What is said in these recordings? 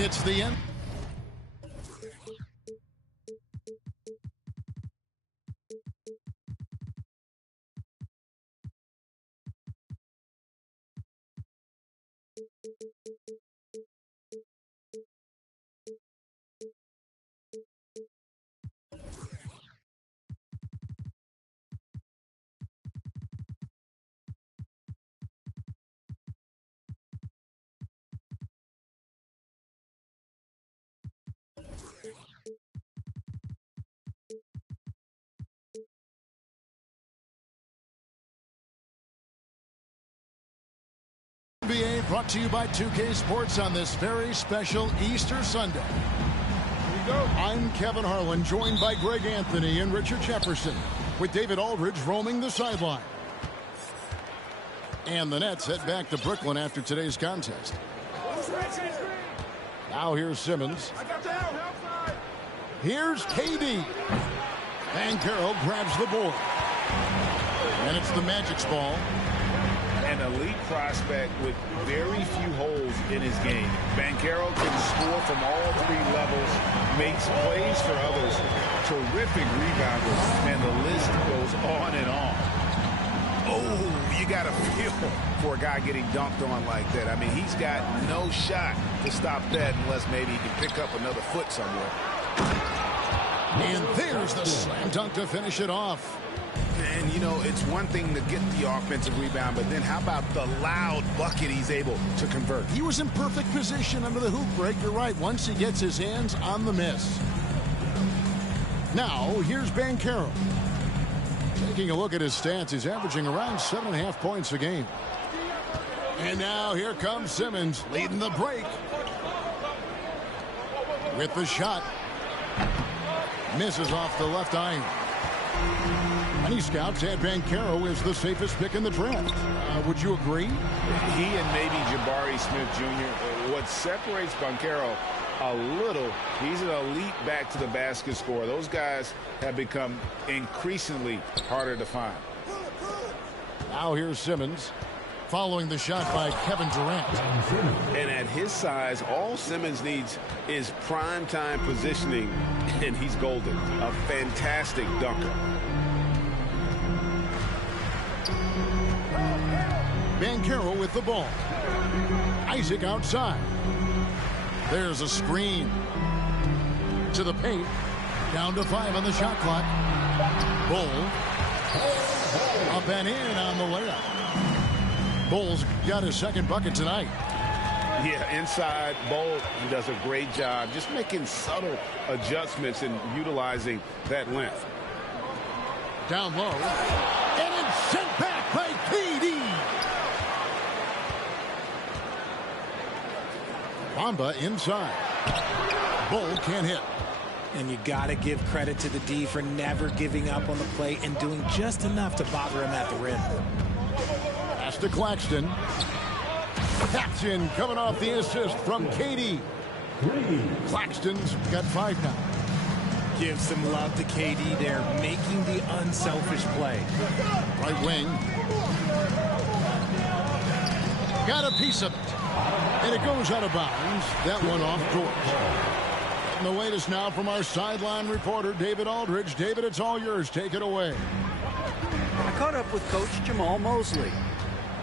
It's the end. NBA brought to you by 2K Sports on this very special Easter Sunday. Here we go. I'm Kevin Harlan, joined by Greg Anthony and Richard Jefferson, with David Aldridge roaming the sideline. And the Nets head back to Brooklyn after today's contest. Now here's Simmons. Here's KD. Banchero grabs the board. And it's the Magic's ball. An elite prospect with very few holes in his game. Banchero can score from all three levels, makes plays for others, terrific rebounder, and the list goes on and on. Oh, you got to feel for a guy getting dunked on like that. I mean, he's got no shot to stop that unless maybe he can pick up another foot somewhere. And there's the slam dunk to finish it off. And, you know, it's one thing to get the offensive rebound, but then how about the loud bucket he's able to convert? He was in perfect position under the hoop break. You're right, once he gets his hands on the miss. Now, here's Banchero. Taking a look at his stats, he's averaging around 7.5 points a game. And now here comes Simmons leading the break. With the shot. Misses off the left iron. Many scouts had Banchero as the safest pick in the draft. Would you agree? He and maybe Jabari Smith Jr. What separates Banchero a little, he's an elite back to the basket scorer. Those guys have become increasingly harder to find. Now here's Simmons following the shot by Kevin Durant. And at his size, all Simmons needs is prime time positioning, and he's golden. A fantastic dunker. Banchero with the ball. Isaac outside. There's a screen. To the paint. Down to 5 on the shot clock. Bull. Up and in on the layup. Bull's got his second bucket tonight. Yeah, inside, Bull does a great job just making subtle adjustments and utilizing that length. Down low. And it's sent back by KD. Bamba inside. Bull can't hit. And you got to give credit to the D for never giving up on the play and doing just enough to bother him at the rim. Pass to Claxton. Claxton coming off the assist from KD. Claxton's got 5 now. Give some love to KD there, making the unselfish play. Right wing. Got a piece of it. And it goes out of bounds. That one off George. And the latest now from our sideline reporter, David Aldridge. David, it's all yours. Take it away. I caught up with Coach Jamal Mosley.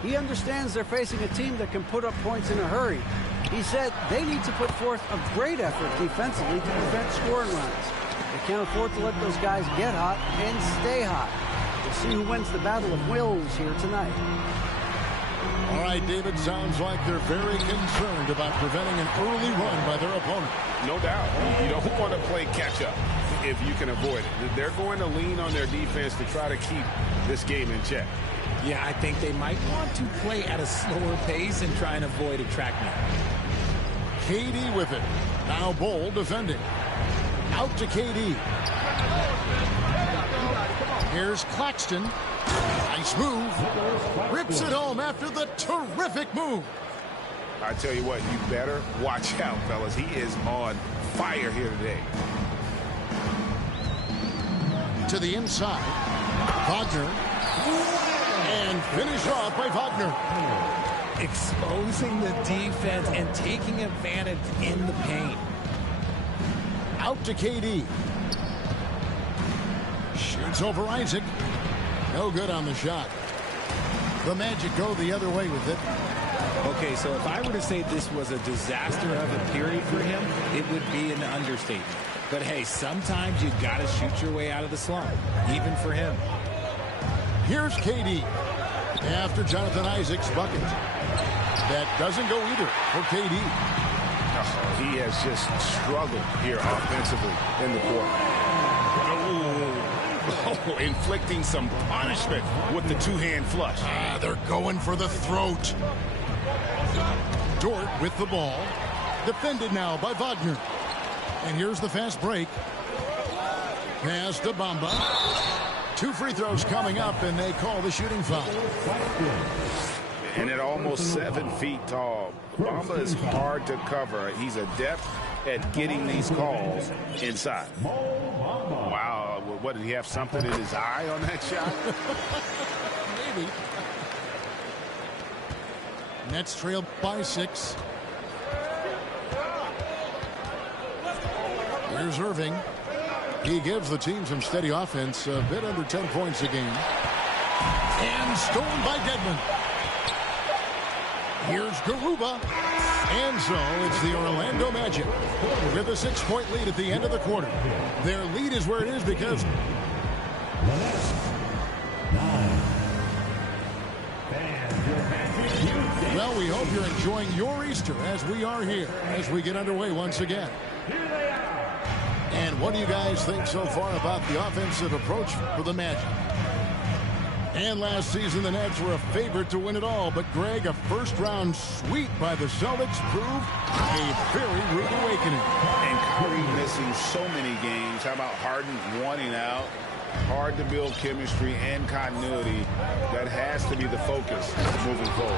He understands they're facing a team that can put up points in a hurry. He said they need to put forth a great effort defensively to prevent scoring runs. They can't afford to let those guys get hot and stay hot. We'll see who wins the battle of wills here tonight. All right, David, sounds like they're very concerned about preventing an early run by their opponent. No doubt. You don't want to play catch-up if you can avoid it. They're going to lean on their defense to try to keep this game in check. Yeah, I think they might want to play at a slower pace and try and avoid a track meet. KD with it. Now Bull defending. Out to KD. Here's Claxton. Nice move. Rips it home after the terrific move. I tell you what, you better watch out, fellas. He is on fire here today. To the inside. Wagner. And finish off by Wagner. exposing the defense and taking advantage in the paint. Out to KD. Shoots over Isaac. No good on the shot. The Magic go the other way with it. Okay, so if I were to say this was a disaster of a period for him, it would be an understatement. But hey, sometimes you got to shoot your way out of the slump, even for him. Here's KD after Jonathan Isaac's bucket. That doesn't go either for KD. He has just struggled here offensively in the court. Oh, inflicting some punishment with the two-hand flush. They're going for the throat. Dort with the ball. Defended now by Wagner. And here's the fast break. Pass to Bamba. 2 free throws coming up, and they call the shooting foul. And at almost 7 feet tall, Bamba is hard to cover. He's adept at getting these calls inside. Wow, what, did he have something in his eye on that shot? Maybe. Nets trail by 6. Here's Irving. He gives the team some steady offense, a bit under 10 points a game. And stolen by Dedmon. Here's Garuba. And so it's the Orlando Magic with a 6-point lead at the end of the quarter. Their lead is where it is because well, we hope you're enjoying your Easter as we are here as we get underway once again. And what do you guys think so far about the offensive approach for the Magic? And last season, the Nets were a favorite to win it all. But, Greg, a first-round sweep by the Celtics proved a very rude awakening. And Curry missing so many games. How about Harden wanting out? Hard to build chemistry and continuity. That has to be the focus moving forward.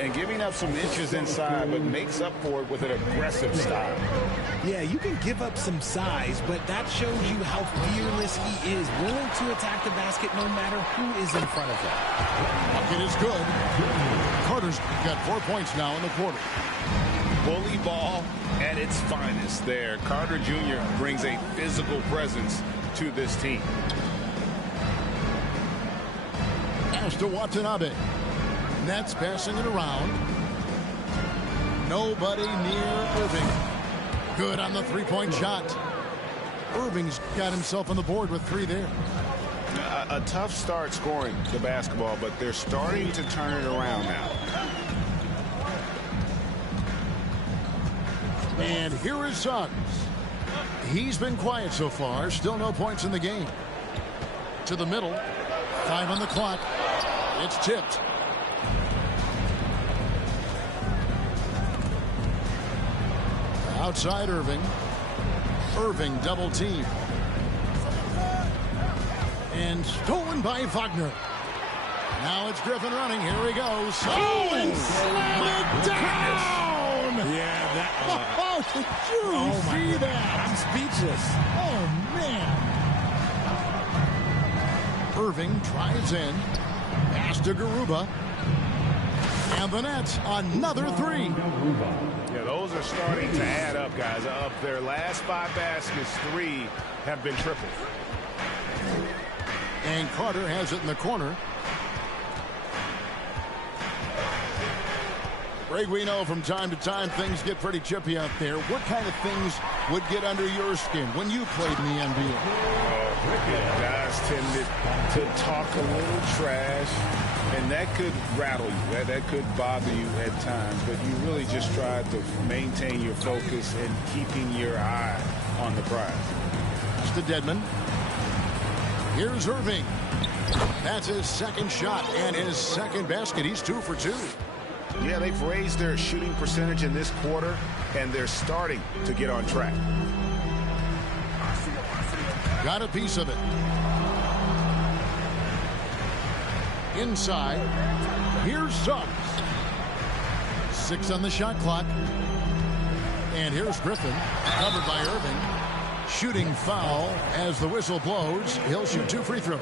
And giving up some inches inside, but makes up for it with an aggressive style. Yeah, you can give up some size, but that shows you how fearless he is, willing to attack the basket no matter who is in front of him. Bucket is good. Carter's got 4 points now in the quarter. Bully ball at its finest there. Carter Jr. brings a physical presence to this team. Pass to Watanabe. Nets passing it around. Nobody near Irving. Good on the 3-point shot. Irving's got himself on the board with 3 there. A tough start scoring the basketball, but they're starting to turn it around now. And here is Suggs. He's been quiet so far. Still no points in the game. To the middle. 5 on the clock. It's tipped. Outside Irving. Irving double team. And stolen by Wagner. Now it's Griffin running. Here he goes. Oh, and slam it down! Yeah, that... Oh, did you see that? I'm speechless. Oh, man. Irving drives in. Pass to Garuba. And the Nets, another 3. Yeah, those are starting to add up, guys. Of their last 5 baskets, 3 have been tripled. And Carter has it in the corner. Greg, we know from time to time things get pretty chippy out there. What kind of things would get under your skin when you played in the NBA? Guys tended to talk a little trash, and that could rattle you. That could bother you at times, but you really just try to maintain your focus and keeping your eye on the prize. It's to Dedmon. Here's Irving. That's his second shot and his second basket. He's 2 for 2. Yeah, they've raised their shooting percentage in this quarter, and they're starting to get on track. Got a piece of it. Inside. Here's Suggs. 6 on the shot clock. And here's Griffin. Covered by Irving. Shooting foul as the whistle blows. He'll shoot 2 free throws.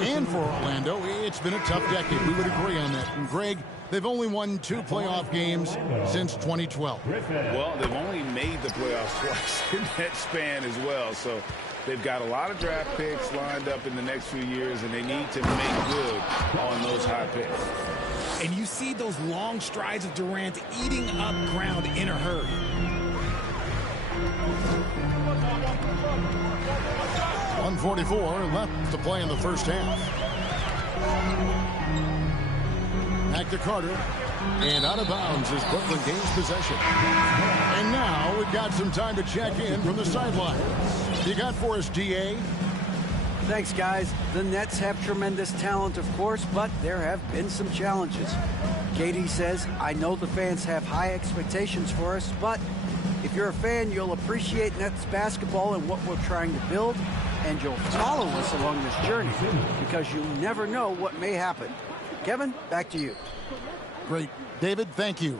And for Orlando, it's been a tough decade. We would agree on that. And Greg, they've only won 2 playoff games since 2012. Well, they've only made the playoffs twice in that span as well. So they've got a lot of draft picks lined up in the next few years, and they need to make good on those high picks. And you see those long strides of Durant eating up ground in a hurry. .144 left to play in the first half. Back to Carter. And out of bounds as Brooklyn gains possession. And now we've got some time to check in from the sidelines. You got for us, D.A.? Thanks, guys. The Nets have tremendous talent, of course, but there have been some challenges. KD says, I know the fans have high expectations for us, but if you're a fan, you'll appreciate Nets basketball and what we're trying to build, and you'll follow us along this journey because you never know what may happen. Kevin, back to you. Great. David, thank you.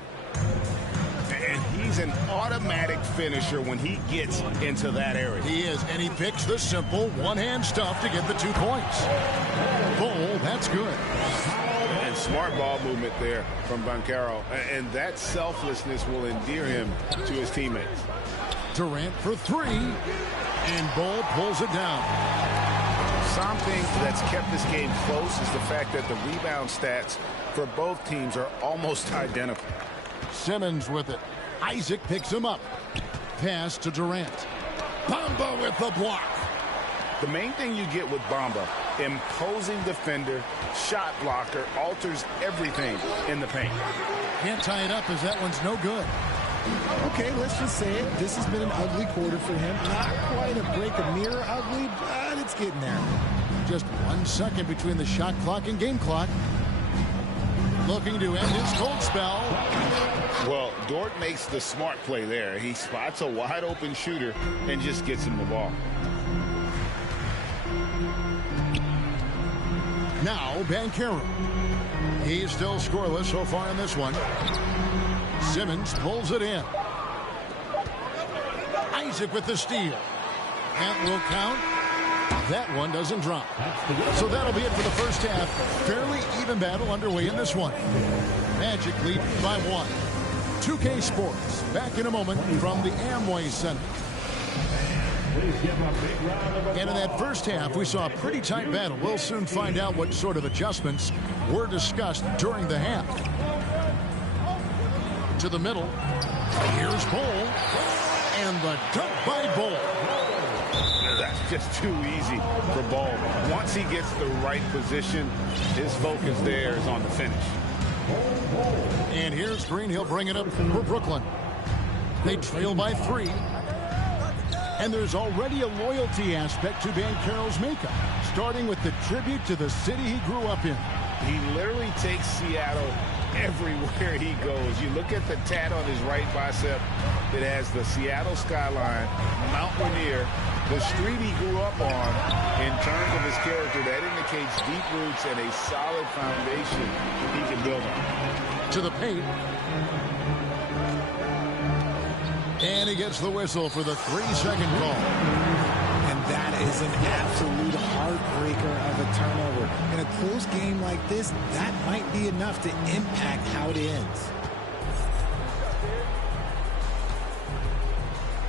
And he's an automatic finisher when he gets into that area. He is, and he picks the simple one-hand stuff to get the 2 points. Bull, that's good. And smart ball movement there from Banchero. And that selflessness will endear him to his teammates. Durant for 3, and Bull pulls it down. Something that's kept this game close is the fact that the rebound stats for both teams are almost identical. Simmons with it. Isaac picks him up. Pass to Durant. Bamba with the block. The main thing you get with Bamba, imposing defender, shot blocker, alters everything in the paint. Can't tie it up as that one's no good. Okay, let's just say it. This has been an ugly quarter for him. Not quite a break a mirror ugly, but it's getting there. Just 1 second between the shot clock and game clock. Looking to end his cold spell. Well, Dort makes the smart play there. He spots a wide open shooter and just gets him the ball. Now Banchero. He's still scoreless so far in this one. Simmons pulls it in. Isaac with the steal. That will count. That one doesn't drop. So that'll be it for the first half. Fairly even battle underway in this one. Magic lead by 1. 2K Sports back in a moment from the Amway Center. And in that first half, we saw a pretty tight battle. We'll soon find out what sort of adjustments were discussed during the half. To the middle. Here's Bull. And the dunk by Bull. That's just too easy for Ball. Once he gets the right position, his focus there is on the finish. And here's Green. He'll bring it up for Brooklyn. They trail by 3. And there's already a loyalty aspect to Banchero's makeup, starting with the tribute to the city he grew up in. He literally takes Seattle everywhere he goes. You look at the tat on his right bicep. It has the Seattle skyline, Mount Rainier, the street he grew up on. In terms of his character, that indicates deep roots and a solid foundation he can build on. To the paint. And he gets the whistle for the 3-second call. And that is an absolute heartbreaker of a turnover. In a close game like this, that might be enough to impact how it ends.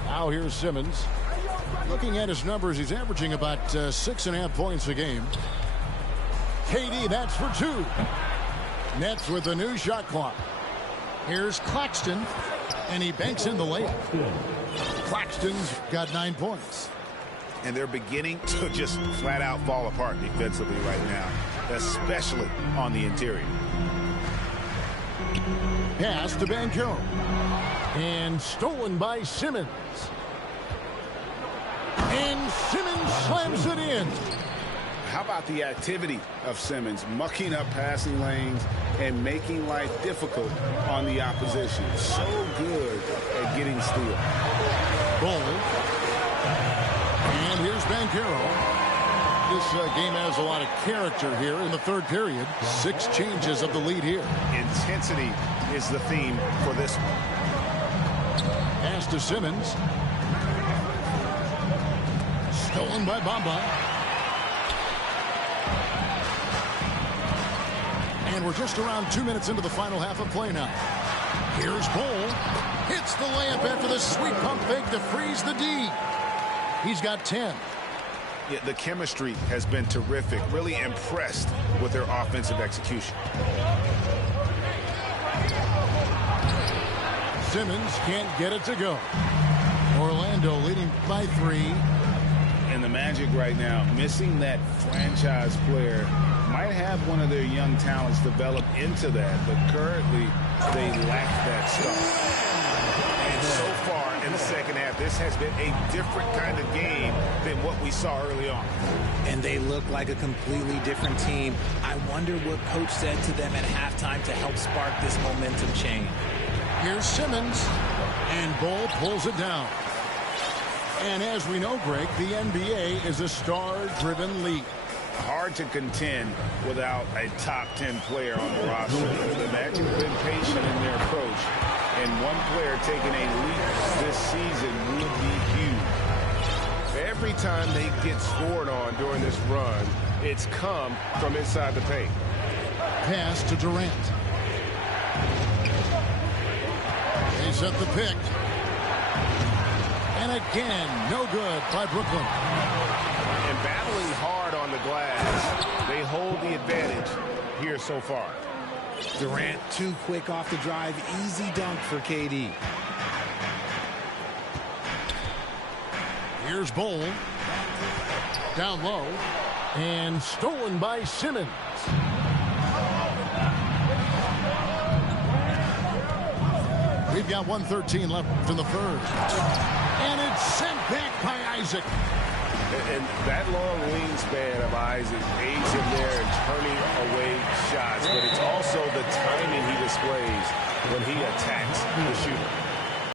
Now here's Simmons. Looking at his numbers, he's averaging about 6.5 points a game. KD, that's for 2. Nets with a new shot clock. Here's Claxton, and he banks in the layup. Claxton's got 9 points. And they're beginning to just flat out fall apart defensively right now, especially on the interior. Pass to Banchero. And stolen by Simmons. And Simmons slams it in. How about the activity of Simmons, mucking up passing lanes and making life difficult on the opposition? So good at getting steals. Bull. And here's Banchero. This game has a lot of character here in the third period. 6 changes of the lead here. Intensity is the theme for this one. Pass to Simmons. Stolen by Bamba. And we're just around 2 minutes into the final half of play now. Here's Bol. Hits the layup after the sweet pump fake to freeze the D. He's got 10. Yeah, the chemistry has been terrific. Really impressed with their offensive execution. Simmons can't get it to go. Orlando leading by 3. And the Magic right now, missing that franchise player, might have one of their young talents develop into that, but currently they lack that star. And so far in the second half, this has been a different kind of game than what we saw early on. And they look like a completely different team. I wonder what coach said to them at halftime to help spark this momentum change. Here's Simmons, and Bol pulls it down. And as we know, Greg, the NBA is a star-driven league. Hard to contend without a top 10 player on the roster. The Magic have been patient in their approach, and one player taking a leap this season would be huge. Every time they get scored on during this run, it's come from inside the paint. Pass to Durant. They set the pick. And again, no good by Brooklyn. And battling hard on the glass, they hold the advantage here so far. Durant too quick off the drive. Easy dunk for KD. Here's Bol. Down low. And stolen by Simmons. We've got 1:13 left in the first. And it's sent back by Isaac. And that long wingspan of Isaac aids him there in turning away shots. But it's also the timing he displays when he attacks the shooter.